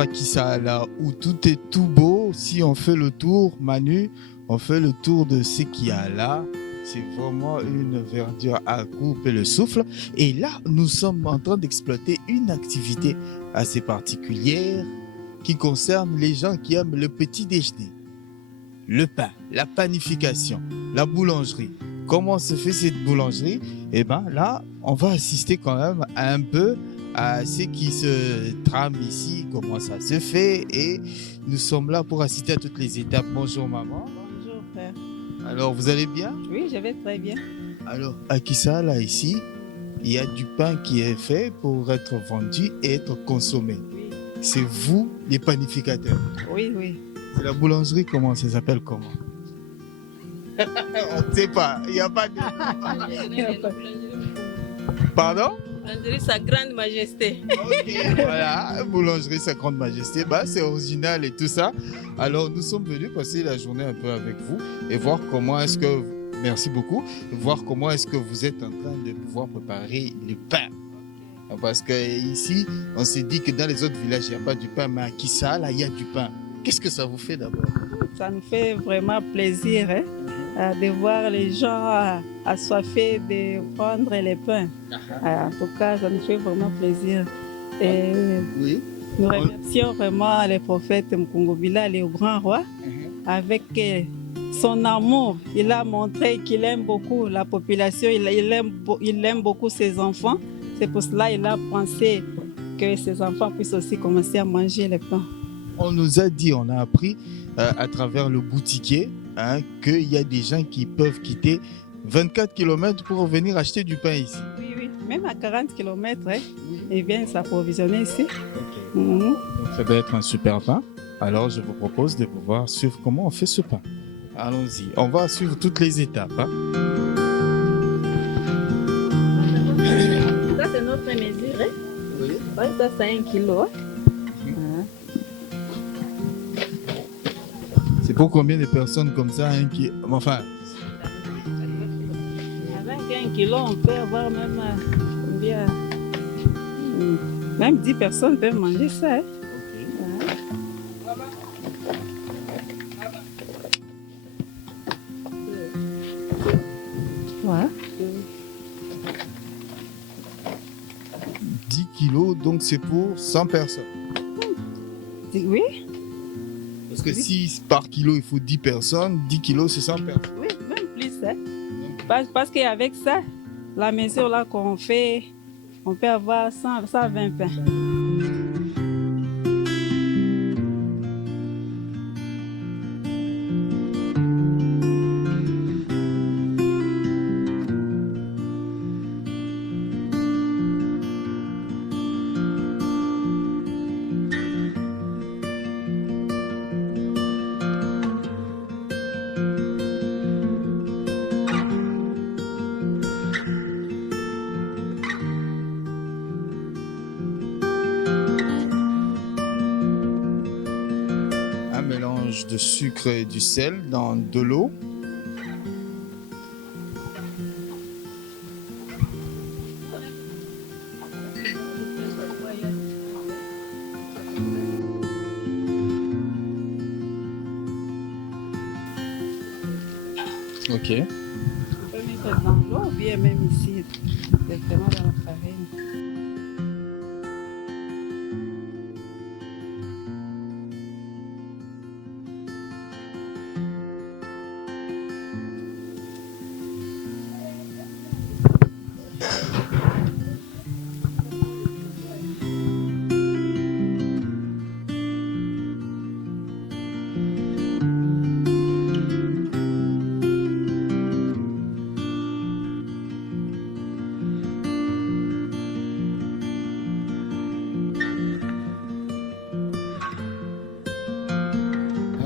à Kisala où tout est tout beau. Si on fait le tour, Manu, on fait le tour de ce qu'il y a là. C'est vraiment une verdure à couper le souffle. Et là, nous sommes en train d'exploiter une activité assez particulière qui concerne les gens qui aiment le petit déjeuner. Le pain, la panification, la boulangerie. Comment se fait cette boulangerie? Eh bien là, on va assister quand même un peu à ce qui se trame ici, comment ça se fait. Et nous sommes là pour assister à toutes les étapes. Bonjour maman. Bonjour frère. Alors, vous allez bien? Oui, je vais très bien. Alors, à Kisala, ici, il y a du pain qui est fait pour être vendu et être consommé. Oui, C'est vous, les panificateurs. oui, oui. C'est la boulangerie, comment ça s'appelle comment? On ne sait pas, il n'y a pas de... Pardon? Boulangerie Sa Grande Majesté. Ok, voilà, boulangerie Sa Grande Majesté, bah, c'est original et tout ça. Alors, nous sommes venus passer la journée un peu avec vous et voir comment est-ce que... Merci beaucoup. Voir comment est-ce que vous êtes en train de pouvoir préparer le pain. Parce qu'ici, on s'est dit que dans les autres villages, il n'y a pas du pain, mais à Kisala, il y a du pain. Qu'est-ce que ça vous fait d'abord? Ça nous fait vraiment plaisir de voir les gens assoiffés de prendre les pains. En tout cas, ça nous fait vraiment plaisir. Et Oui. nous remercions vraiment les prophètes Mkungubila, le grand roi, avec son amour. Il a montré qu'il aime beaucoup la population, il aime beaucoup ses enfants. C'est pour cela qu'il a pensé que ses enfants puissent aussi commencer à manger le pain. On nous a dit, on a appris à travers le boutiquier qu'il y a des gens qui peuvent quitter 24 km pour venir acheter du pain ici. Oui, oui, même à 40 km, ils viennent s'approvisionner ici. Okay. Donc ça doit être un super pain. Alors je vous propose de pouvoir suivre comment on fait ce pain. Allons-y, on va suivre toutes les étapes. Ça c'est notre mesure. Oui. Ouais, ça c'est 1 kilo. C'est pour combien de personnes comme ça Enfin... Avec 1 kilo, on peut avoir même combien? Même 10 personnes peuvent manger ça. Ouais. 10 kilos, donc c'est pour 100 personnes. Oui. Parce que si par kilo il faut 10 personnes, 10 kilos c'est 100 personnes. Oui, même plus. Parce qu'avec ça, la mesure là qu'on fait, on peut avoir 120 pains. Mélange de sucre et du sel dans de l'eau. Ok. On peut mettre dans l'eau ou bien même ici, directement dans la farine.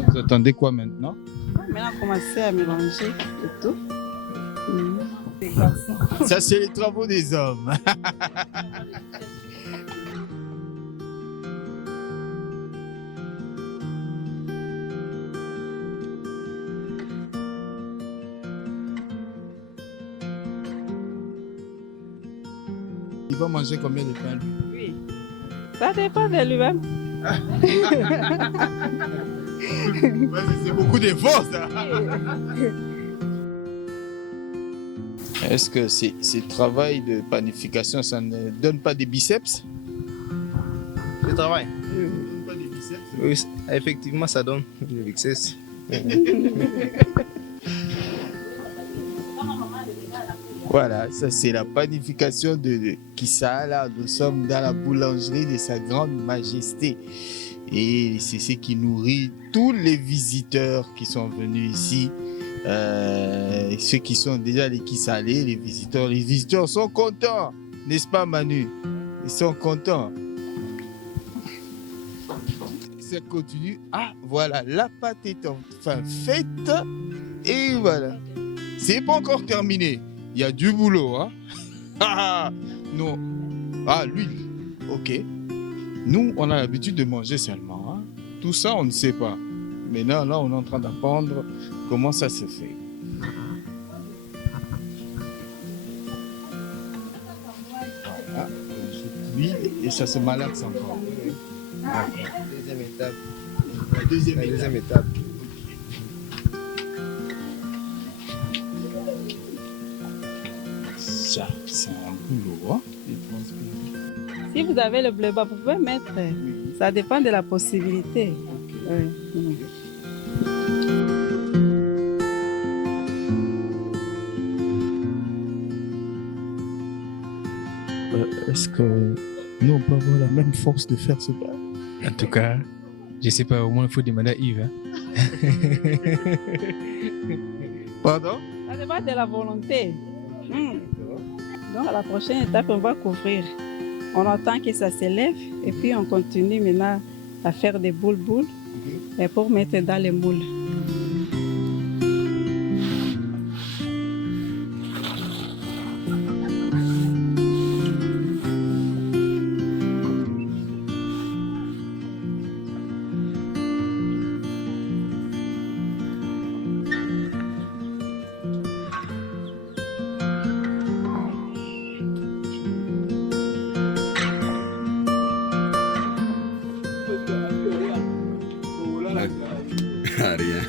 Vous attendez quoi maintenant? Maintenant, on commence à mélanger et tout. Ça, c'est les travaux des hommes. Il va manger combien de pain? Oui, ça dépend de lui-même. C'est beaucoup d'efforts, ça. Est-ce que ce travail de panification, ça ne donne pas des biceps? Le travail. Ça ne donne pas des biceps? Oui, effectivement, ça donne des biceps. Voilà, ça c'est la panification de Kisala. Nous sommes dans la boulangerie de Sa Grande Majesté. Et c'est ce qui nourrit tous les visiteurs qui sont venus ici. Ceux qui sont déjà les Kisalais, les visiteurs sont contents, n'est-ce pas Manu? Ils sont contents. Ça continue. Ah, voilà, la pâte est enfin faite. Et voilà. C'est pas encore terminé. Il y a du boulot, hein? Ah, non. Ah, l'huile. Ok. Nous, on a l'habitude de manger seulement. Hein? Tout ça, on ne sait pas. Maintenant, là, on est en train d'apprendre comment ça se fait. Voilà. L'huile et ça se malaxe encore. Deuxième étape. La deuxième La étape. deuxième étape. Ça, c'est un boulot. Hein? Si vous avez le bleu bas, vous pouvez mettre. Ça dépend de la possibilité. Oui. Est-ce que nous, on peut avoir la même force de faire ce pas? En tout cas, je sais pas, au moins il faut demander à Yves. Hein. Pardon? Ça dépend de la volonté. Donc, à la prochaine étape, on va couvrir. On attend que ça s'élève et puis on continue maintenant à faire des boules et pour mettre dans les moules. Rien.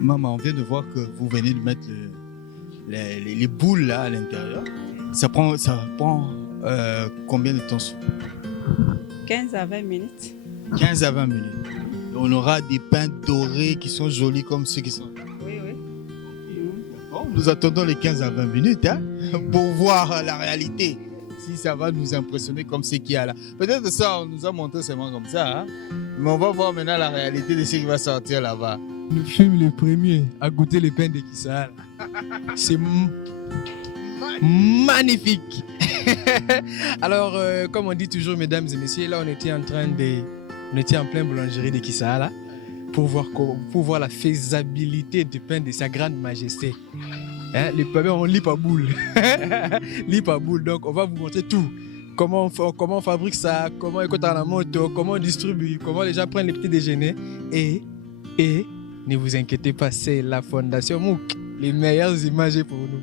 Maman, on vient de voir que vous venez de mettre les boules là à l'intérieur. Ça prend combien de temps? 15 à 20 minutes. 15 à 20 minutes. On aura des pains dorés qui sont jolis comme ceux qui sont. Oui. Bon, nous attendons les 15 à 20 minutes hein, pour voir la réalité. Si ça va nous impressionner comme ce qu'il y a là. Peut-être que ça, on nous a montré seulement comme ça. Hein, mais on va voir maintenant la réalité de ce qui va sortir là-bas. Nous fûmes les premiers à goûter les pains de Kisala. C'est magnifique. Alors, comme on dit toujours, mesdames et messieurs, là on était en pleine boulangerie de Kisala pour voir la faisabilité du pain de Sa Grande Majesté. Hein, les pains, on lit pas boule. Lit pas boule. Donc, on va vous montrer tout. Comment on fabrique ça, comment écoute à la moto, comment on distribue, comment les gens prennent les petits déjeuners. Et ne vous inquiétez pas, c'est la Fondation MOOC. Les meilleures images pour nous.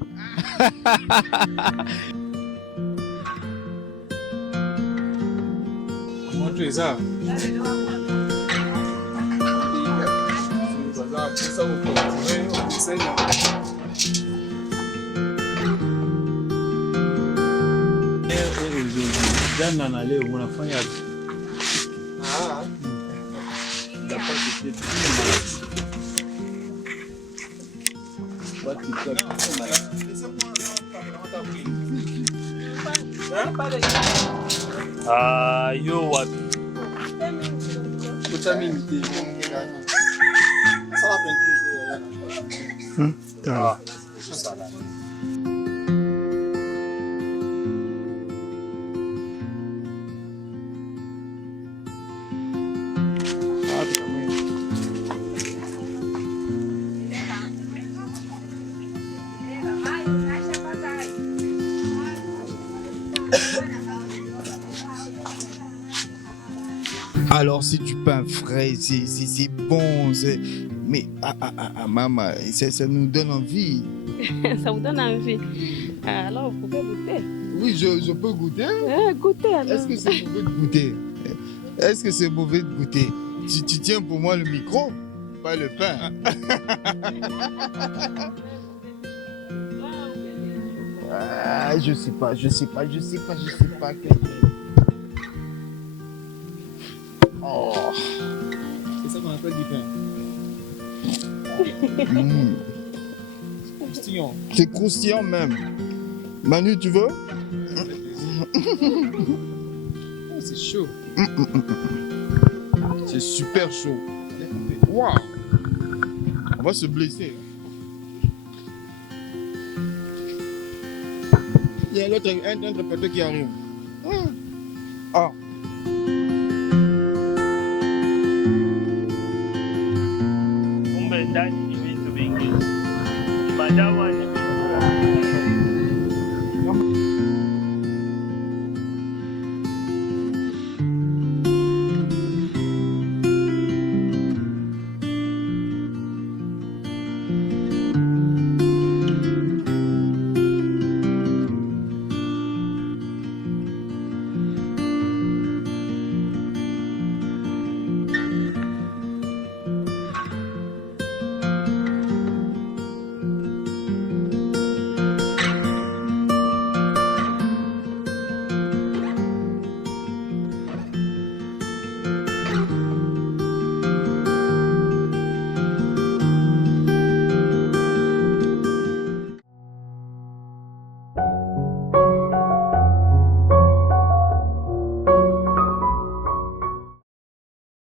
Montre ça. Jana na leo unafanya yo wapi? Alors, c'est du pain frais, c'est bon. Mais, maman, ça nous donne envie. Ça vous donne envie. Alors, vous pouvez goûter. Oui, je peux goûter. Goûtez alors. Est-ce que c'est mauvais de goûter? Est-ce que c'est mauvais de goûter? Tu tiens pour moi le micro, pas le pain. Je sais pas. Oh. C'est ça qu'on appelle du pain. Croustillant. C'est croustillant même. Manu, tu veux? Oh, c'est chaud. C'est super chaud. Waouh! On va se blesser. Il y a un autre poteau qui arrive. Ah! Kumbe ndani ni vitu vingi, madawa